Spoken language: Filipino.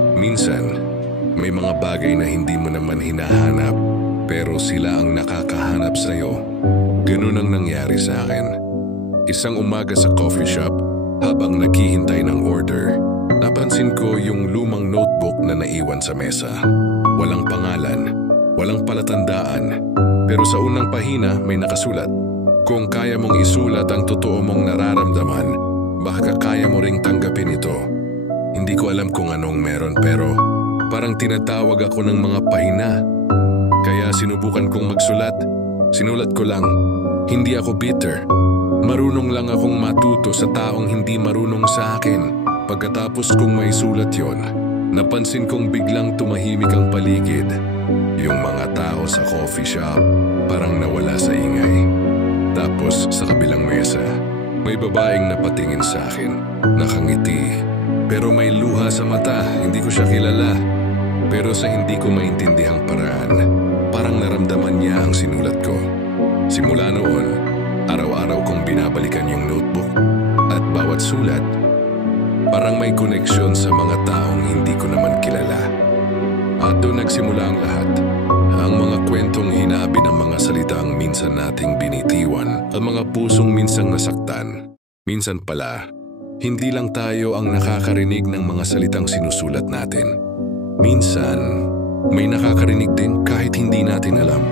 Minsan, may mga bagay na hindi mo naman hinahanap, pero sila ang nakakahanap sa'yo. Ganun ang nangyari sa akin. Isang umaga sa coffee shop, habang naghihintay ng order, napansin ko yung lumang notebook na naiwan sa mesa. Walang pangalan, walang palatandaan, pero sa unang pahina may nakasulat. Kung kaya mong isulat ang totoo mong nararamdaman, baka kaya mo ring tanggapin ito. Hindi ko alam kung anong meron, pero parang tinatawag ako ng mga pahina. Kaya sinubukan kong magsulat. Sinulat ko lang, hindi ako bitter. Marunong lang akong matuto sa taong hindi marunong sa akin. Pagkatapos kong maisulat yon, napansin kong biglang tumahimik ang paligid. Yung mga tao sa coffee shop parang nawala sa ingay. Tapos sa kabilang mesa, may babaeng napatingin sa akin. Nakangiti, pero may luha sa mata. Hindi ko siya kilala. Pero sa hindi ko maintindihang paraan, parang naramdaman niya ang sinulat ko. Simula noon, araw-araw kong binabalikan yung notebook. At bawat sulat, parang may koneksyon sa mga taong hindi ko naman kilala. At doon nagsimula ang lahat. Ang mga kwentong hinabi ng mga salitang minsan nating binitiwan, ang mga pusong minsang nasaktan. Minsan pala, hindi lang tayo ang nakakarinig ng mga salitang sinusulat natin. Minsan, may nakakarinig din kahit hindi natin alam.